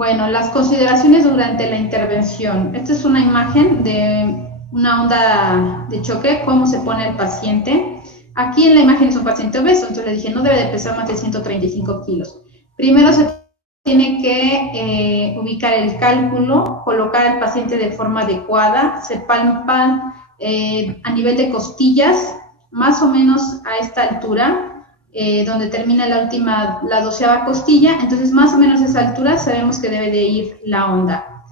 Bueno, las consideraciones durante la intervención. Esta es una imagen de una onda de choque, cómo se pone el paciente. Aquí en la imagen es un paciente obeso, entonces le dije, no debe de pesar más de 135 kilos. Primero se tiene que ubicar el cálculo, colocar al paciente de forma adecuada, se palpan a nivel de costillas, más o menos a esta altura, donde termina la 12ª costilla, entonces más o menos a esa altura sabemos que debe de ir la onda.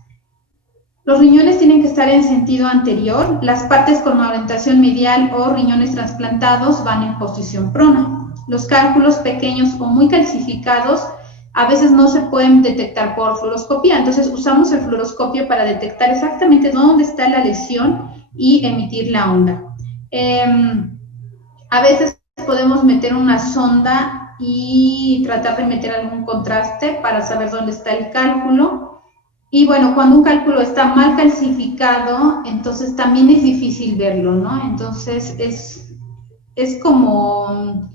Los riñones tienen que estar en sentido anterior, las partes con orientación medial o riñones trasplantados van en posición prona. Los cálculos pequeños o muy calcificados a veces no se pueden detectar por fluoroscopía, entonces usamos el fluoroscopio para detectar exactamente dónde está la lesión y emitir la onda. A veces podemos meter una sonda y tratar de meter algún contraste para saber dónde está el cálculo. Y bueno, cuando un cálculo está mal calcificado, entonces también es difícil verlo, ¿no? Entonces es como,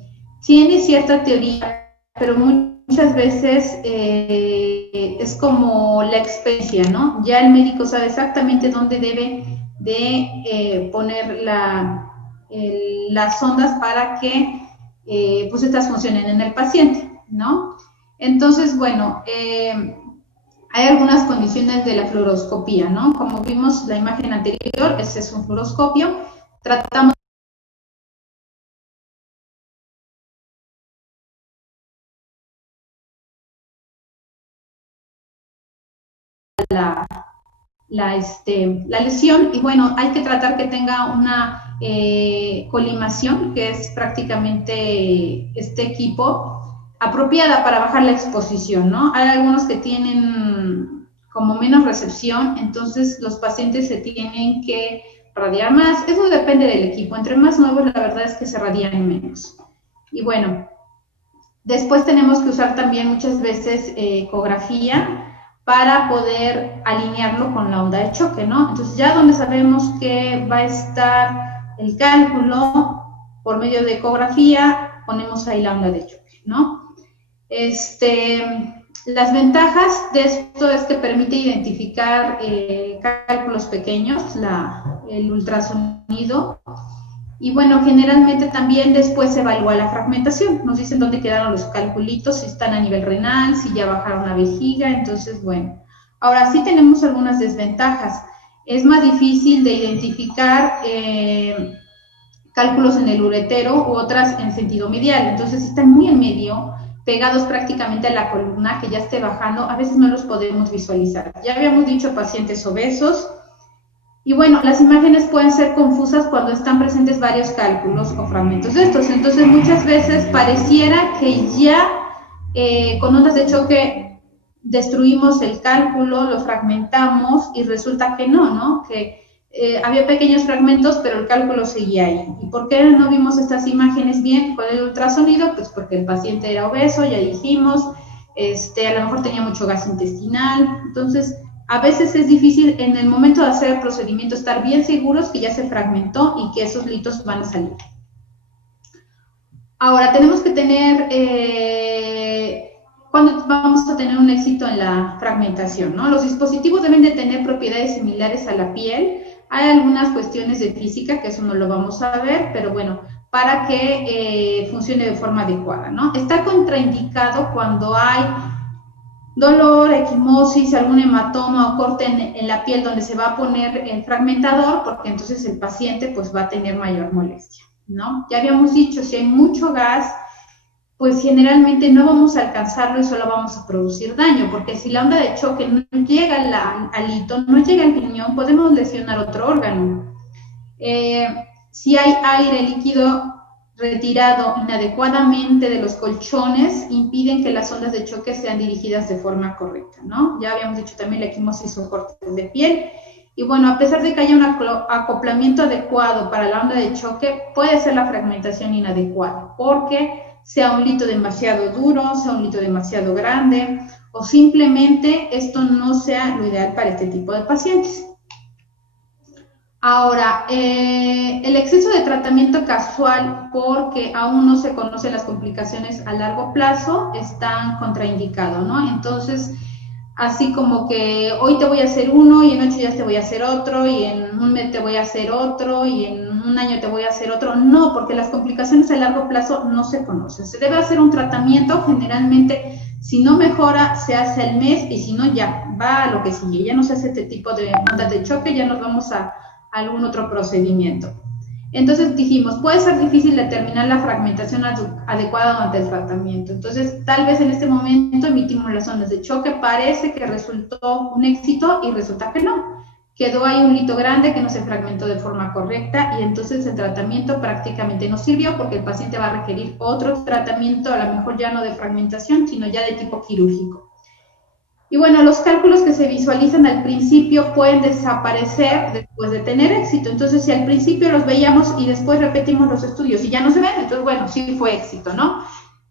tiene cierta teoría, pero muchas veces es como la experiencia, ¿no? Ya el médico sabe exactamente dónde debe de poner las sondas para que pues estas funcionen en el paciente, ¿no? Entonces, bueno, hay algunas condiciones de la fluoroscopía, ¿no? Como vimos la imagen anterior, ese es un fluoroscopio. Tratamos la lesión y bueno, hay que tratar que tenga una colimación, que es prácticamente este equipo, apropiada para bajar la exposición, ¿no? Hay algunos que tienen como menos recepción, entonces los pacientes se tienen que radiar más. Eso depende del equipo. Entre más nuevos, la verdad es que se radian menos. Y bueno, después tenemos que usar también muchas veces ecografía para poder alinearlo con la onda de choque, ¿no? Entonces ya donde sabemos que va a estar el cálculo por medio de ecografía, ponemos ahí la onda de choque, ¿no? Las ventajas de esto es que permite identificar cálculos pequeños, el ultrasonido, y bueno, generalmente también después se evalúa la fragmentación. Nos dicen dónde quedaron los calculitos, si están a nivel renal, si ya bajaron la vejiga. Entonces, bueno. Ahora sí tenemos algunas desventajas. Es más difícil de identificar cálculos en el uretero u otras en sentido medial. Entonces, si están muy en medio, pegados prácticamente a la columna, que ya esté bajando, a veces no los podemos visualizar. Ya habíamos dicho pacientes obesos. Y bueno, las imágenes pueden ser confusas cuando están presentes varios cálculos o fragmentos de estos. Entonces, muchas veces pareciera que ya con ondas de choque destruimos el cálculo, lo fragmentamos y resulta que no, ¿no? Que había pequeños fragmentos, pero el cálculo seguía ahí. ¿Y por qué no vimos estas imágenes bien con el ultrasonido? Pues porque el paciente era obeso, ya dijimos, a lo mejor tenía mucho gas intestinal. Entonces, a veces es difícil en el momento de hacer el procedimiento estar bien seguros que ya se fragmentó y que esos litos van a salir. Ahora, tenemos que tener, ¿cuándo vamos a tener un éxito en la fragmentación? ¿No? Los dispositivos deben de tener propiedades similares a la piel. Hay algunas cuestiones de física, que eso no lo vamos a ver, pero bueno, para que funcione de forma adecuada, ¿no? Está contraindicado cuando hay dolor, equimosis, algún hematoma o corte en la piel donde se va a poner el fragmentador, porque entonces el paciente pues va a tener mayor molestia, ¿no? Ya habíamos dicho, si hay mucho gas, pues generalmente no vamos a alcanzarlo y solo vamos a producir daño, porque si la onda de choque no llega al hito, no llega al riñón, podemos lesionar otro órgano. Si hay aire líquido retirado inadecuadamente de los colchones, impiden que las ondas de choque sean dirigidas de forma correcta, ¿no? Ya habíamos dicho también la equimosis o cortes de piel. Y bueno, a pesar de que haya un acoplamiento adecuado para la onda de choque, puede ser la fragmentación inadecuada, porque sea un lito demasiado duro, sea un lito demasiado grande, o simplemente esto no sea lo ideal para este tipo de pacientes. Ahora, el exceso de tratamiento casual, porque aún no se conocen las complicaciones a largo plazo, están contraindicados, ¿no? Entonces, así como que hoy te voy a hacer uno y en 8 días te voy a hacer otro y en un mes te voy a hacer otro y en un año te voy a hacer otro. No, porque las complicaciones a largo plazo no se conocen. Se debe hacer un tratamiento, generalmente si no mejora se hace al mes y si no ya va a lo que sigue. Ya no se hace este tipo de ondas de choque, ya nos vamos a algún otro procedimiento. Entonces dijimos, puede ser difícil determinar la fragmentación adecuada durante el tratamiento. Entonces, tal vez en este momento emitimos las ondas de choque, parece que resultó un éxito y resulta que no. Quedó ahí un lito grande que no se fragmentó de forma correcta y entonces el tratamiento prácticamente no sirvió porque el paciente va a requerir otro tratamiento, a lo mejor ya no de fragmentación, sino ya de tipo quirúrgico. Y bueno, los cálculos que se visualizan al principio pueden desaparecer después de tener éxito. Entonces, si al principio los veíamos y después repetimos los estudios y ya no se ven, entonces, bueno, sí fue éxito, ¿no?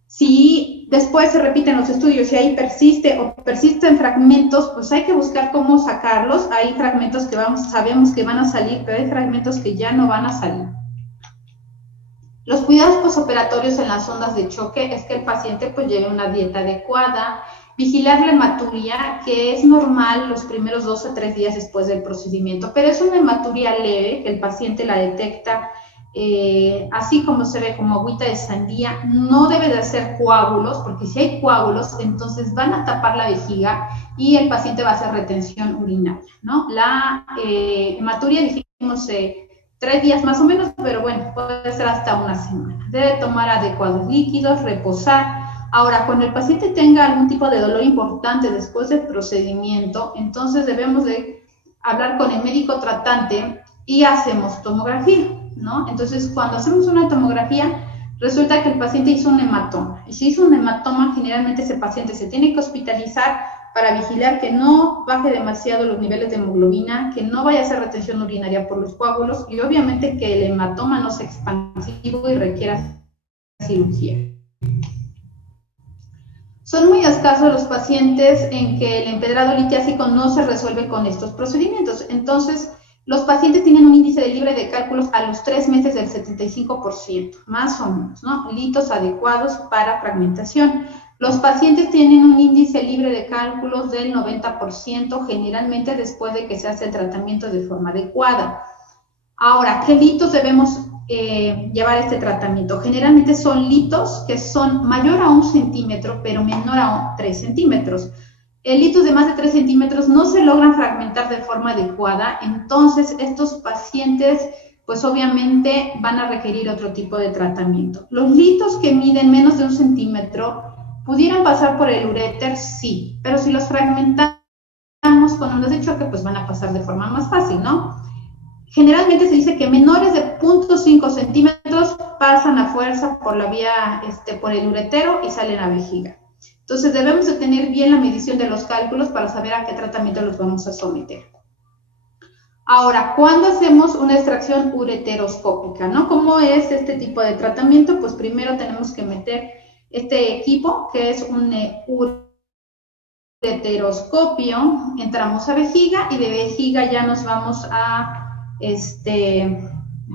Si después se repiten los estudios y ahí persiste o persisten fragmentos, pues hay que buscar cómo sacarlos. Hay fragmentos que sabemos que van a salir, pero hay fragmentos que ya no van a salir. Los cuidados posoperatorios en las ondas de choque es que el paciente pues lleve una dieta adecuada, vigilar la hematuria, que es normal los primeros 2 a 3 días después del procedimiento, pero es una hematuria leve, que el paciente la detecta así como se ve como agüita de sandía. No debe de hacer coágulos, porque si hay coágulos, entonces van a tapar la vejiga y el paciente va a hacer retención urinaria, ¿no? La hematuria, dijimos, 3 días más o menos, pero bueno, puede ser hasta una semana. Debe tomar adecuados líquidos, reposar. Ahora, cuando el paciente tenga algún tipo de dolor importante después del procedimiento, entonces debemos de hablar con el médico tratante y hacemos tomografía, ¿no? Entonces, cuando hacemos una tomografía, resulta que el paciente hizo un hematoma. Y si hizo un hematoma, generalmente ese paciente se tiene que hospitalizar para vigilar que no baje demasiado los niveles de hemoglobina, que no vaya a hacer retención urinaria por los coágulos y obviamente que el hematoma no sea expansivo y requiera cirugía. Son muy escasos los pacientes en que el empedrado litiásico no se resuelve con estos procedimientos. Entonces, los pacientes tienen un índice de libre de cálculos a los 3 meses del 75%, más o menos, ¿no? Litos adecuados para fragmentación. Los pacientes tienen un índice libre de cálculos del 90%, generalmente después de que se hace el tratamiento de forma adecuada. Ahora, ¿qué litos debemos llevar este tratamiento? Generalmente son litos que son mayor a 1 centímetro, pero menor a 3 centímetros. Litos de más de 3 centímetros no se logran fragmentar de forma adecuada, entonces estos pacientes pues obviamente van a requerir otro tipo de tratamiento. Los litos que miden menos de 1 centímetro pudieran pasar por el uréter, sí, pero si los fragmentamos con ondas de choque, pues van a pasar de forma más fácil, ¿no? Generalmente se dice que menores de 0.5 centímetros pasan a fuerza por la vía, por el uretero y salen a vejiga. Entonces debemos de tener bien la medición de los cálculos para saber a qué tratamiento los vamos a someter. Ahora, ¿cuándo hacemos una extracción ureteroscópica, no? ¿Cómo es este tipo de tratamiento? Pues primero tenemos que meter este equipo, que es un ureteroscopio, entramos a vejiga y de vejiga ya nos vamos a,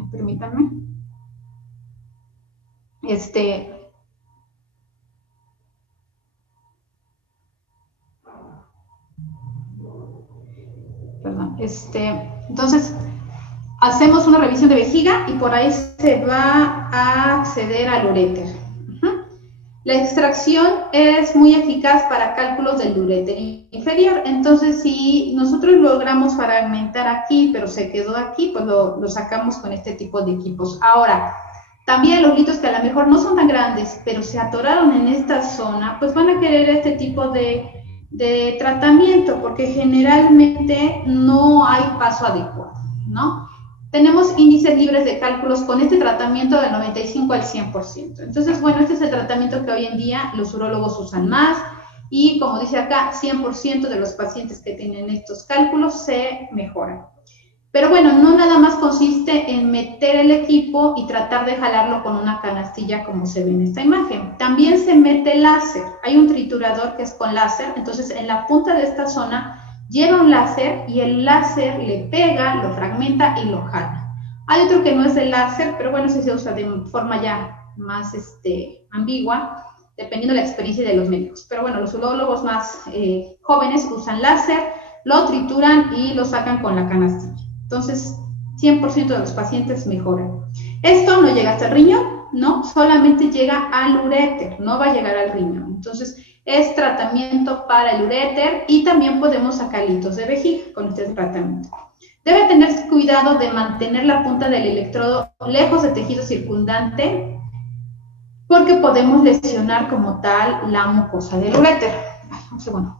permítanme, perdón, entonces hacemos una revisión de vejiga y por ahí se va a acceder al uréter. La extracción es muy eficaz para cálculos del uréter inferior, entonces si nosotros logramos fragmentar aquí, pero se quedó aquí, pues lo sacamos con este tipo de equipos. Ahora, también los litos que a lo mejor no son tan grandes, pero se atoraron en esta zona, pues van a querer este tipo de tratamiento, porque generalmente no hay paso adecuado, ¿no? Tenemos índices libres de cálculos con este tratamiento del 95 al 100%. Entonces, bueno, este es el tratamiento que hoy en día los urólogos usan más y, como dice acá, 100% de los pacientes que tienen estos cálculos se mejoran. Pero bueno, no nada más consiste en meter el equipo y tratar de jalarlo con una canastilla como se ve en esta imagen. También se mete láser. Hay un triturador que es con láser, entonces en la punta de esta zona lleva un láser y el láser le pega, lo fragmenta y lo jala. Hay otro que no es el láser, pero bueno, ese se usa de forma ya más ambigua, dependiendo de la experiencia de los médicos. Pero bueno, los urólogos más jóvenes usan láser, lo trituran y lo sacan con la canastilla. Entonces, 100% de los pacientes mejoran. Esto no llega hasta el riñón, ¿no? Solamente llega al uréter, no va a llegar al riñón. Entonces, es tratamiento para el uréter y también podemos sacar litos de vejiga con este tratamiento. Debe tener cuidado de mantener la punta del electrodo lejos del tejido circundante porque podemos lesionar como tal la mucosa del uréter. Un segundo.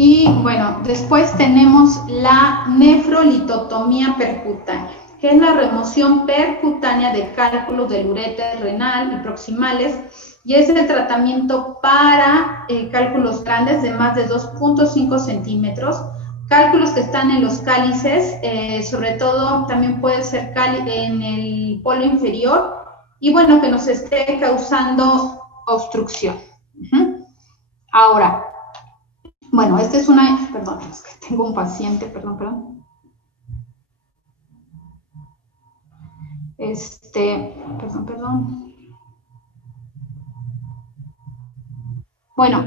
Y bueno, después tenemos la nefrolitotomía percutánea, que es la remoción percutánea de cálculos del uréter renal y proximales, y es el tratamiento para cálculos grandes de más de 2.5 centímetros, cálculos que están en los cálices, sobre todo también puede ser en el polo inferior, y bueno, que nos esté causando obstrucción. Ahora, bueno, esta es una, perdón, es que tengo un paciente, perdón. Perdón. Bueno,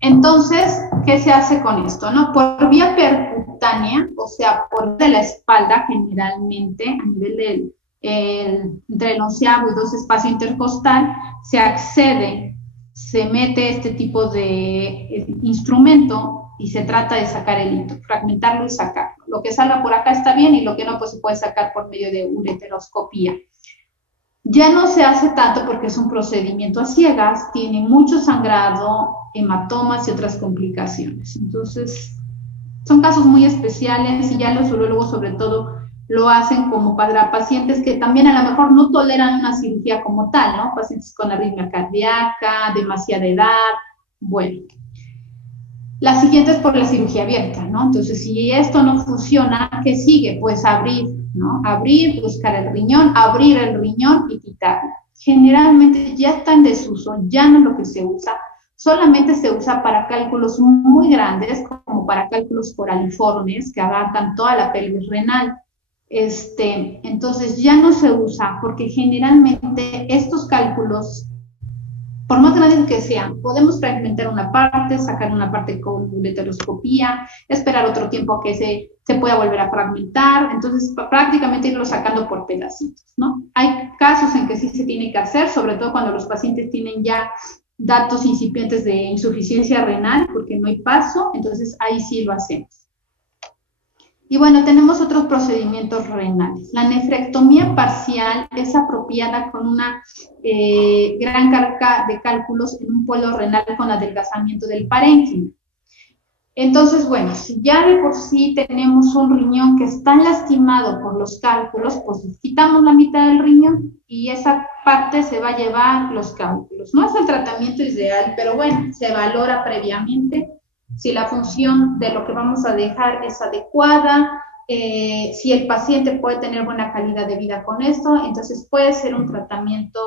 entonces, ¿qué se hace con esto, no? Por vía percutánea, o sea, por de la espalda generalmente, a nivel entre el onceavo y 2 espacio intercostal, se accede, se mete este tipo de instrumento y se trata de sacar el hito, fragmentarlo y sacarlo. Lo que salga por acá está bien y lo que no, pues se puede sacar por medio de ureteroscopía. Ya no se hace tanto porque es un procedimiento a ciegas, tiene mucho sangrado, hematomas y otras complicaciones. Entonces, son casos muy especiales y ya los urólogos sobre todo lo hacen como para pacientes que también a lo mejor no toleran una cirugía como tal, ¿no? Pacientes con arritmia cardíaca, demasiada edad, bueno. La siguiente es por la cirugía abierta, ¿no? Entonces, si esto no funciona, ¿qué sigue? Pues abrir, ¿no? Abrir, buscar el riñón, abrir el riñón y quitarlo. Generalmente ya está en desuso, ya no es lo que se usa, solamente se usa para cálculos muy grandes, como para cálculos coraliformes que abarcan toda la pelvis renal. Entonces ya no se usa porque generalmente estos cálculos, por más grandes que sean, podemos fragmentar una parte, sacar una parte con ureteroscopía, esperar otro tiempo a que se pueda volver a fragmentar, entonces prácticamente irlo sacando por pedacitos, ¿no? Hay casos en que sí se tiene que hacer, sobre todo cuando los pacientes tienen ya datos incipientes de insuficiencia renal, porque no hay paso, entonces ahí sí lo hacemos. Y bueno, tenemos otros procedimientos renales. La nefrectomía parcial es apropiada con una gran carga de cálculos en un polo renal con adelgazamiento del parénquima. Entonces, bueno, si ya de por sí tenemos un riñón que está lastimado por los cálculos, pues quitamos la mitad del riñón y esa parte se va a llevar los cálculos. No es el tratamiento ideal, pero bueno, se valora previamente si la función de lo que vamos a dejar es adecuada, si el paciente puede tener buena calidad de vida con esto, entonces puede ser un tratamiento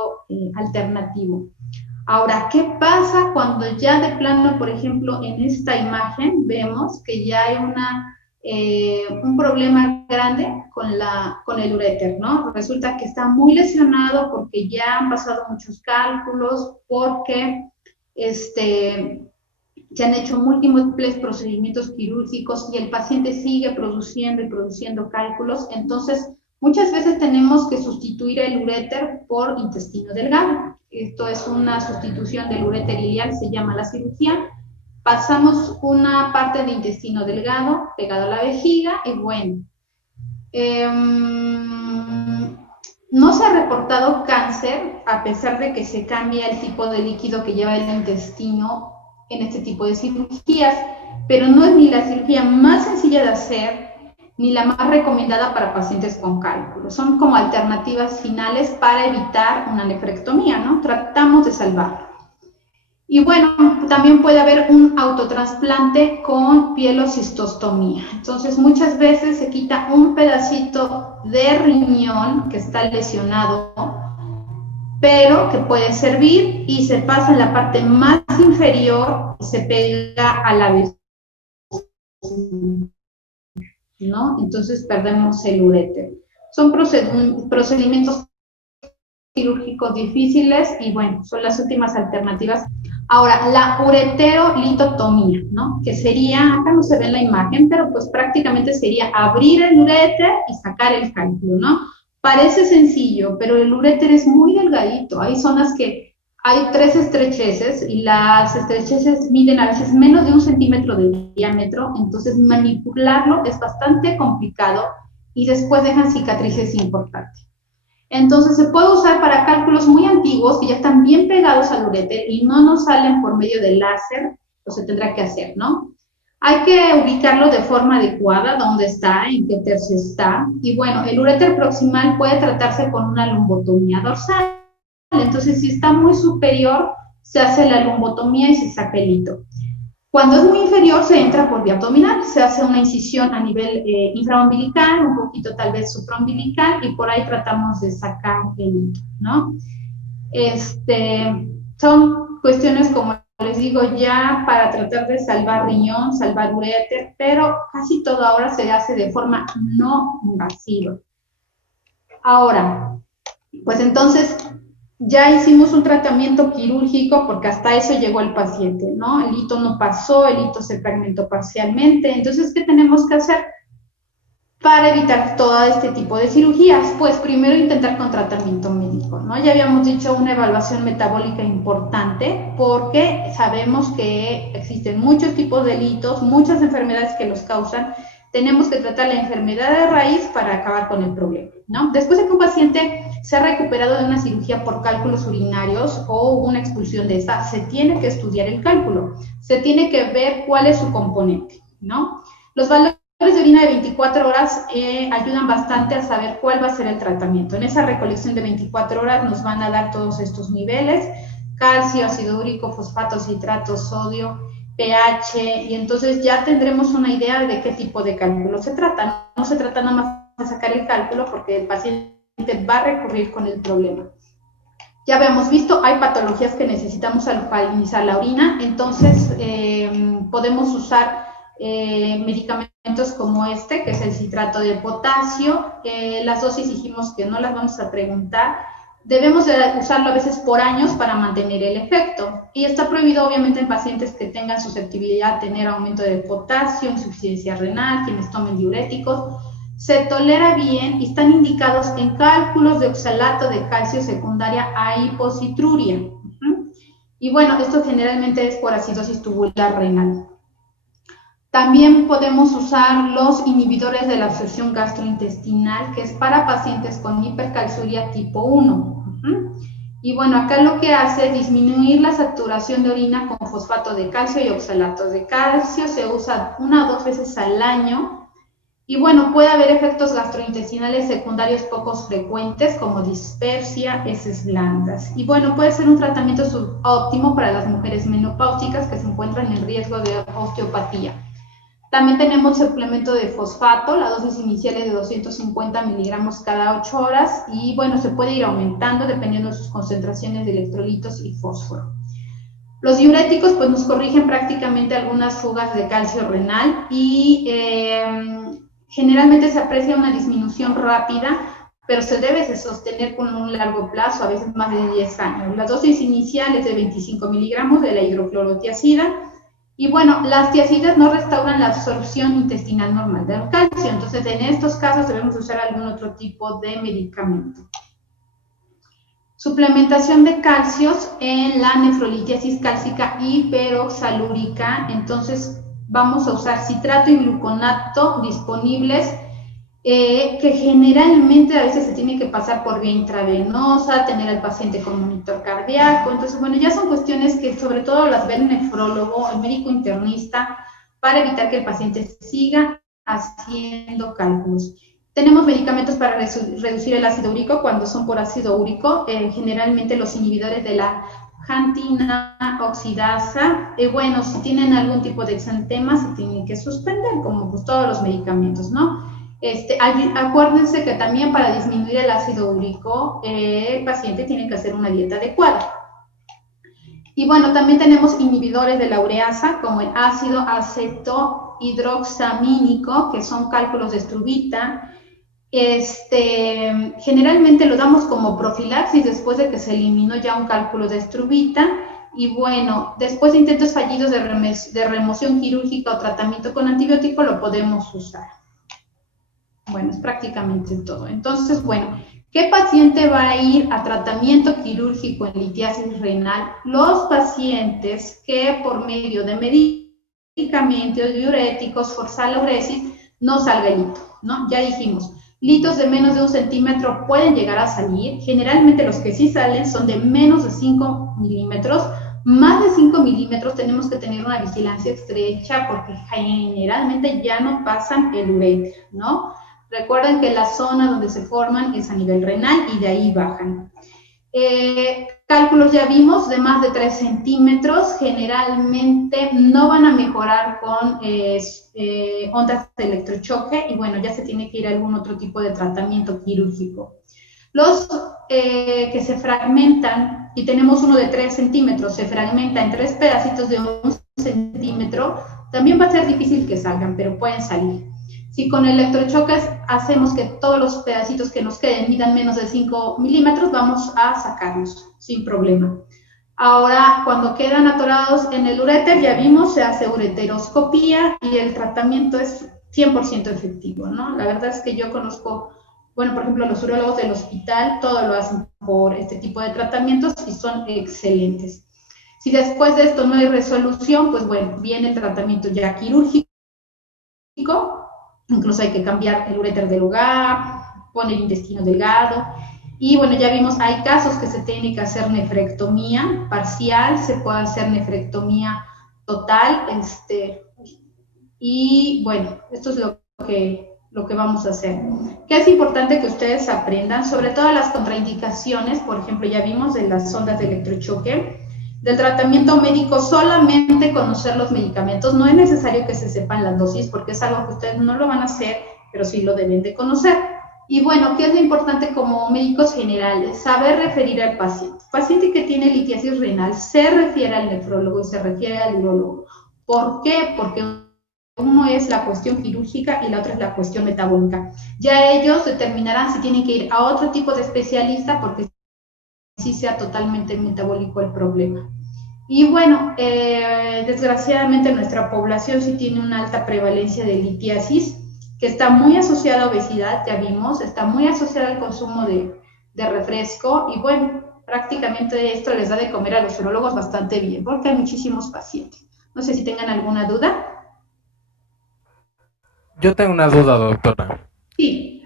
alternativo. Ahora, ¿qué pasa cuando ya de plano, por ejemplo, en esta imagen vemos que ya hay un problema grande con el uréter, ¿no? Resulta que está muy lesionado porque ya han pasado muchos cálculos, porque se han hecho múltiples procedimientos quirúrgicos y el paciente sigue produciendo y produciendo cálculos. Entonces, muchas veces tenemos que sustituir el uréter por intestino delgado. Esto es una sustitución del uréter ileal, se llama la cirugía. Pasamos una parte de intestino delgado pegado a la vejiga y bueno, no se ha reportado cáncer a pesar de que se cambia el tipo de líquido que lleva el intestino en este tipo de cirugías, pero no es ni la cirugía más sencilla de hacer ni la más recomendada para pacientes con cálculos. Son como alternativas finales para evitar una nefrectomía, ¿no? Tratamos de salvarlo. Y bueno, también puede haber un autotrasplante con pielocistostomía. Entonces, muchas veces se quita un pedacito de riñón que está lesionado, pero que puede servir y se pasa en la parte más inferior y se pega a la vez, ¿no? Entonces perdemos el uréter. Son procedimientos quirúrgicos difíciles y bueno, son las últimas alternativas. Ahora, la ureterolitotomía, ¿no? Que sería, acá no se ve en la imagen, pero pues prácticamente sería abrir el uréter y sacar el cálculo, ¿no? Parece sencillo, pero el uréter es muy delgadito. Hay zonas que hay 3 estrecheces y las estrecheces miden a veces menos de 1 centímetro de diámetro, entonces manipularlo es bastante complicado y después dejan cicatrices importantes. Entonces se puede usar para cálculos muy antiguos que ya están bien pegados al uréter y no nos salen por medio del láser, o se tendrá que hacer, ¿no? Hay que ubicarlo de forma adecuada, dónde está, en qué tercio está. Y bueno, el uréter proximal puede tratarse con una lumbotomía dorsal. Entonces, si está muy superior, se hace la lumbotomía y se saca el hito. Cuando es muy inferior, se entra por vía abdominal, se hace una incisión a nivel infraumbilical, un poquito tal vez supraumbilical, y por ahí tratamos de sacar el hito, ¿no? Son cuestiones, como les digo, ya para tratar de salvar riñón, salvar uréter, pero casi todo ahora se hace de forma no invasiva. Ahora, pues entonces ya hicimos un tratamiento quirúrgico porque hasta eso llegó el paciente, ¿no? El hito no pasó, el hito se fragmentó parcialmente. Entonces, ¿qué tenemos que hacer para evitar todo este tipo de cirugías? Pues primero intentar con tratamiento médico, ¿no? Ya habíamos dicho una evaluación metabólica importante porque sabemos que existen muchos tipos de hitos, muchas enfermedades que los causan. Tenemos que tratar la enfermedad de raíz para acabar con el problema, ¿no? Después de que un paciente se ha recuperado de una cirugía por cálculos urinarios o una expulsión de esta, se tiene que estudiar el cálculo, se tiene que ver cuál es su componente, ¿no? Los valores de orina de 24 horas ayudan bastante a saber cuál va a ser el tratamiento. En esa recolección de 24 horas nos van a dar todos estos niveles: calcio, ácido úrico, fosfato, citrato, sodio, pH, y entonces ya tendremos una idea de qué tipo de cálculo se trata. No se trata nada más de sacar el cálculo porque el paciente va a recurrir con el problema. Ya habíamos visto, hay patologías que necesitamos alcalinizar la orina, entonces podemos usar medicamentos como este, que es el citrato de potasio. Las dosis dijimos que no las vamos a preguntar. Debemos de usarlo a veces por años para mantener el efecto. Y está prohibido obviamente en pacientes que tengan susceptibilidad a tener aumento de potasio, insuficiencia renal, quienes tomen diuréticos. Se tolera bien y están indicados en cálculos de oxalato de calcio secundaria a hipocitruria. Y bueno, esto generalmente es por acidosis tubular renal. También podemos usar los inhibidores de la absorción gastrointestinal, que es para pacientes con hipercalciuria tipo 1. Y bueno, acá lo que hace es disminuir la saturación de orina con fosfato de calcio y oxalato de calcio. Se usa 1 o 2 veces al año. Y bueno, puede haber efectos gastrointestinales secundarios pocos frecuentes, como dispepsia, heces blandas. Y bueno, puede ser un tratamiento subóptimo para las mujeres menopáusicas que se encuentran en riesgo de osteopatía. También tenemos suplemento de fosfato, la dosis inicial es de 250 miligramos cada 8 horas y bueno, se puede ir aumentando dependiendo de sus concentraciones de electrolitos y fósforo. Los diuréticos pues nos corrigen prácticamente algunas fugas de calcio renal y generalmente se aprecia una disminución rápida, pero se debe de sostener con un largo plazo, a veces más de 10 años. La dosis inicial es de 25 miligramos de la hidroclorotiazida. Y bueno, las tiazidas no restauran la absorción intestinal normal del calcio, entonces en estos casos debemos usar algún otro tipo de medicamento. Suplementación de calcios en la nefrolitiasis cálcica hiperoxalúrica, entonces vamos a usar citrato y gluconato disponibles, que generalmente a veces se tiene que pasar por vía intravenosa, tener al paciente con monitor cardíaco. Entonces, bueno, ya son cuestiones que sobre todo las ve el nefrólogo, el médico internista, para evitar que el paciente siga haciendo cálculos. Tenemos medicamentos para reducir el ácido úrico cuando son por ácido úrico, generalmente los inhibidores de la jantina oxidasa. Bueno, si tienen algún tipo de exantema se tienen que suspender, como pues todos los medicamentos, ¿no? Acuérdense que también para disminuir el ácido úrico, el paciente tiene que hacer una dieta adecuada. Y bueno, también tenemos inhibidores de la ureasa, como el ácido acetohidroxamínico, que son cálculos de struvita. Generalmente lo damos como profilaxis después de que se eliminó ya un cálculo de struvita. Y bueno, después de intentos fallidos de remoción quirúrgica o tratamiento con antibiótico, lo podemos usar. Bueno, es prácticamente todo. Entonces, bueno, ¿qué paciente va a ir a tratamiento quirúrgico en litiasis renal? Los pacientes que por medio de medicamentos diuréticos, forzar la uresis, no salga el lito, ¿no? Ya dijimos, litos de menos de 1 centímetro pueden llegar a salir. Generalmente los que sí salen son de menos de 5 milímetros. Más de 5 milímetros tenemos que tener una vigilancia estrecha porque generalmente ya no pasan el uréter, ¿no? Recuerden que la zona donde se forman es a nivel renal y de ahí bajan. Cálculos ya vimos de más de 3 centímetros, generalmente no van a mejorar con ondas de electrochoque y bueno, ya se tiene que ir a algún otro tipo de tratamiento quirúrgico. Los que se fragmentan, y tenemos uno de 3 centímetros, se fragmenta en 3 pedacitos de 1 centímetro, también va a ser difícil que salgan, pero pueden salir. Si con electrochoques hacemos que todos los pedacitos que nos queden midan menos de 5 milímetros, vamos a sacarlos sin problema. Ahora, cuando quedan atorados en el uréter, ya vimos, se hace ureteroscopía y el tratamiento es 100% efectivo, ¿no? La verdad es que yo conozco, bueno, por ejemplo, los urólogos del hospital, todo lo hacen por este tipo de tratamientos y son excelentes. Si después de esto no hay resolución, pues bueno, viene el tratamiento ya quirúrgico. Incluso hay que cambiar el uréter de lugar, poner intestino delgado. Y bueno, ya vimos, hay casos que se tiene que hacer nefrectomía parcial, se puede hacer nefrectomía total. Y bueno, esto es lo que vamos a hacer. Que es importante que ustedes aprendan, sobre todo las contraindicaciones, por ejemplo, ya vimos de las ondas de electrochoque. Del tratamiento médico, solamente conocer los medicamentos, no es necesario que se sepan las dosis porque es algo que ustedes no lo van a hacer, pero sí lo deben de conocer. Y bueno, ¿qué es lo importante como médicos generales? Saber referir al paciente. Paciente que tiene litiasis renal se refiere al nefrólogo y se refiere al urólogo. ¿Por qué? Porque uno es la cuestión quirúrgica y la otra es la cuestión metabólica. Ya ellos determinarán si tienen que ir a otro tipo de especialista porque sí sea totalmente metabólico el problema. Y bueno, desgraciadamente nuestra población sí tiene una alta prevalencia de litiasis, que está muy asociada a obesidad, ya vimos, está muy asociada al consumo de refresco, y bueno, prácticamente esto les da de comer a los urólogos bastante bien, porque hay muchísimos pacientes. No sé si tengan alguna duda. Yo tengo una duda, doctora. Sí.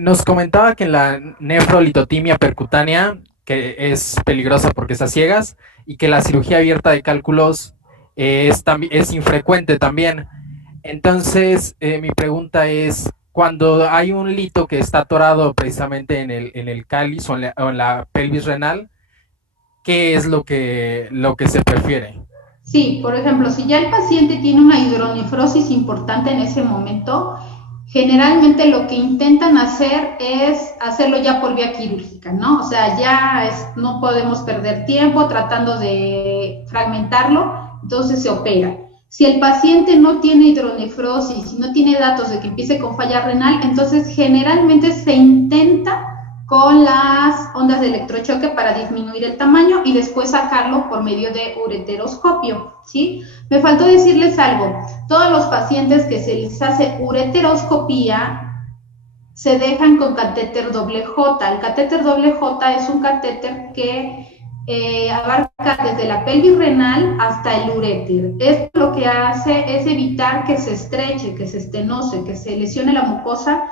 Nos comentaba que la nefrolitotimia percutánea, que es peligrosa porque está ciegas, y que la cirugía abierta de cálculos es infrecuente también. Entonces, mi pregunta es, cuando hay un lito que está atorado precisamente en el cáliz o en la pelvis renal, ¿qué es lo que se prefiere? Sí, por ejemplo, si ya el paciente tiene una hidronefrosis importante en ese momento, generalmente lo que intentan hacer es hacerlo ya por vía quirúrgica, ¿no? O sea, no podemos perder tiempo tratando de fragmentarlo, entonces se opera. Si el paciente no tiene hidronefrosis y no tiene datos de que empiece con falla renal, entonces generalmente se intenta con las ondas de electrochoque para disminuir el tamaño y después sacarlo por medio de ureteroscopio, ¿sí? Me faltó decirles algo. Todos los pacientes que se les hace ureteroscopía se dejan con catéter doble J. El catéter doble J es un catéter que abarca desde la pelvis renal hasta el uréter. Esto lo que hace es evitar que se estreche, que se estenose, que se lesione la mucosa,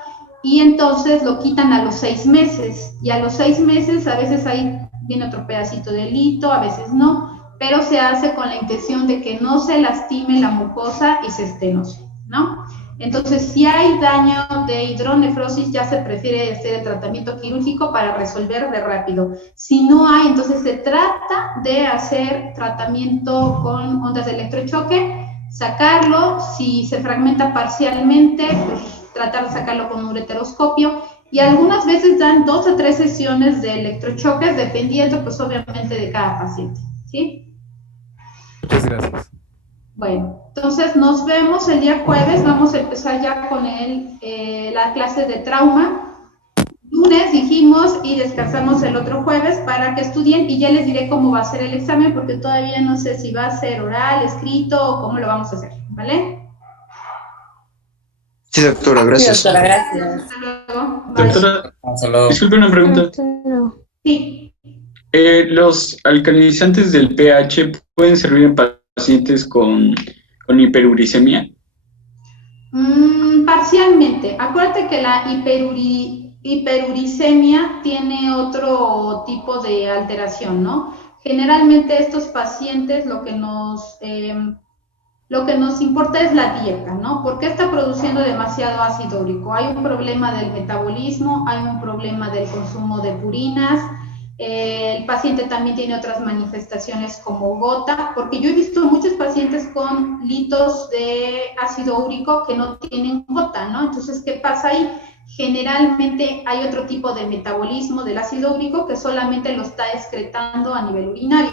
y entonces lo quitan a los 6 meses, y a los 6 meses a veces ahí viene otro pedacito de lito, a veces no, pero se hace con la intención de que no se lastime la mucosa y se estenose, ¿no? Entonces, si hay daño de hidronefrosis, ya se prefiere hacer el tratamiento quirúrgico para resolver de rápido. Si no hay, entonces se trata de hacer tratamiento con ondas de electrochoque, sacarlo. Si se fragmenta parcialmente, pues tratar de sacarlo con un ureteroscopio, y algunas veces dan 2 a 3 sesiones de electrochoques, dependiendo, pues, obviamente, de cada paciente, ¿sí? Muchas gracias. Bueno, entonces nos vemos el día jueves, vamos a empezar ya con la clase de trauma. Lunes dijimos y descansamos el otro jueves para que estudien y ya les diré cómo va a ser el examen porque todavía no sé si va a ser oral, escrito o cómo lo vamos a hacer, ¿vale? Sí, doctora, gracias. Sí, doctora, gracias. Hasta luego. Bye. Doctora, Hasta luego. disculpe una pregunta. Sí. ¿Los alcalinizantes del pH pueden servir en pacientes con hiperuricemia? Parcialmente. Acuérdate que la hiperuricemia tiene otro tipo de alteración, ¿no? Generalmente estos pacientes lo que nos importa es la dieta, ¿no? ¿Por qué está produciendo demasiado ácido úrico? Hay un problema del metabolismo, hay un problema del consumo de purinas, el paciente también tiene otras manifestaciones como gota, porque yo he visto muchos pacientes con litos de ácido úrico que no tienen gota, ¿no? Entonces, ¿qué pasa ahí? Generalmente hay otro tipo de metabolismo del ácido úrico que solamente lo está excretando a nivel urinario.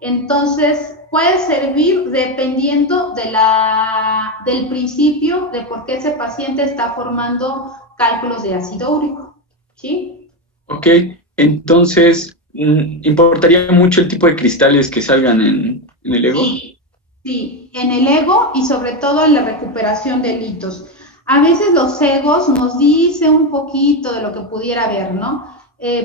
Entonces, puede servir dependiendo del principio de por qué ese paciente está formando cálculos de ácido úrico, ¿sí? Ok, entonces, ¿importaría mucho el tipo de cristales que salgan en el ego? Sí, en el ego y sobre todo en la recuperación de litos. A veces los egos nos dicen un poquito de lo que pudiera haber, ¿no?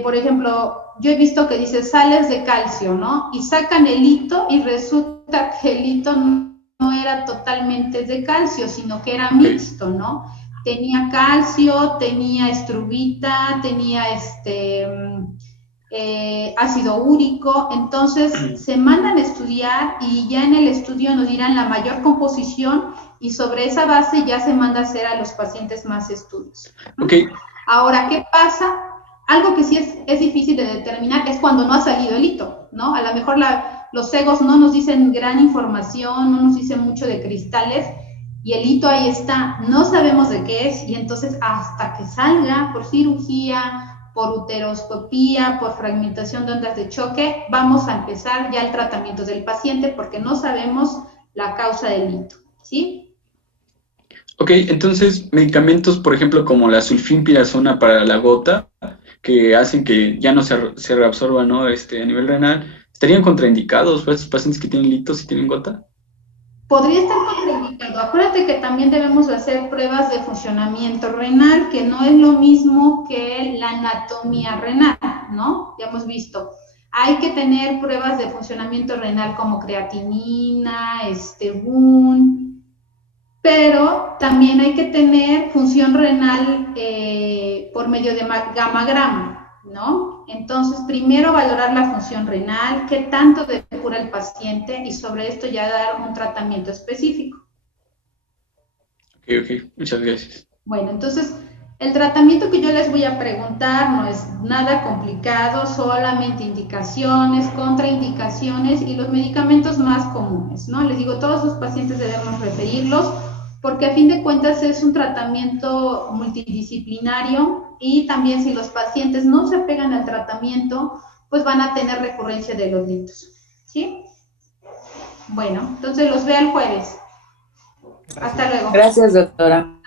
Por ejemplo, yo he visto que dice sales de calcio, ¿no? Y sacan el hito y resulta que el hito no era totalmente de calcio, sino que era mixto, ¿no? Tenía calcio, tenía estrubita, tenía ácido úrico, entonces se mandan a estudiar y ya en el estudio nos dirán la mayor composición y sobre esa base ya se manda a hacer a los pacientes más estudios. Okay. Ahora, ¿qué pasa? Algo que sí es difícil de determinar es cuando no ha salido el hito, ¿no? A lo mejor los egos no nos dicen gran información, no nos dicen mucho de cristales y el hito ahí está, no sabemos de qué es y entonces hasta que salga por cirugía, por uteroscopía, por fragmentación de ondas de choque, vamos a empezar ya el tratamiento del paciente porque no sabemos la causa del hito, ¿sí? Ok, entonces medicamentos, por ejemplo, como la sulfimpirazona para la gota, que hacen que ya no se reabsorba, ¿no? A nivel renal, ¿estarían contraindicados para esos pacientes que tienen litos y tienen gota? Podría estar contraindicado. Acuérdate que también debemos hacer pruebas de funcionamiento renal, que no es lo mismo que la anatomía renal, ¿no? Ya hemos visto. Hay que tener pruebas de funcionamiento renal como creatinina, BUN, pero también hay que tener función renal por medio de gamagrama, ¿no? Entonces, primero valorar la función renal, qué tanto depura el paciente y sobre esto ya dar un tratamiento específico. Ok, muchas gracias. Bueno, entonces, el tratamiento que yo les voy a preguntar no es nada complicado, solamente indicaciones, contraindicaciones y los medicamentos más comunes, ¿no? Les digo, todos los pacientes debemos referirlos porque a fin de cuentas es un tratamiento multidisciplinario y también si los pacientes no se apegan al tratamiento, pues van a tener recurrencia de los litos, ¿sí? Bueno, entonces los veo el jueves. Hasta luego. Gracias, doctora.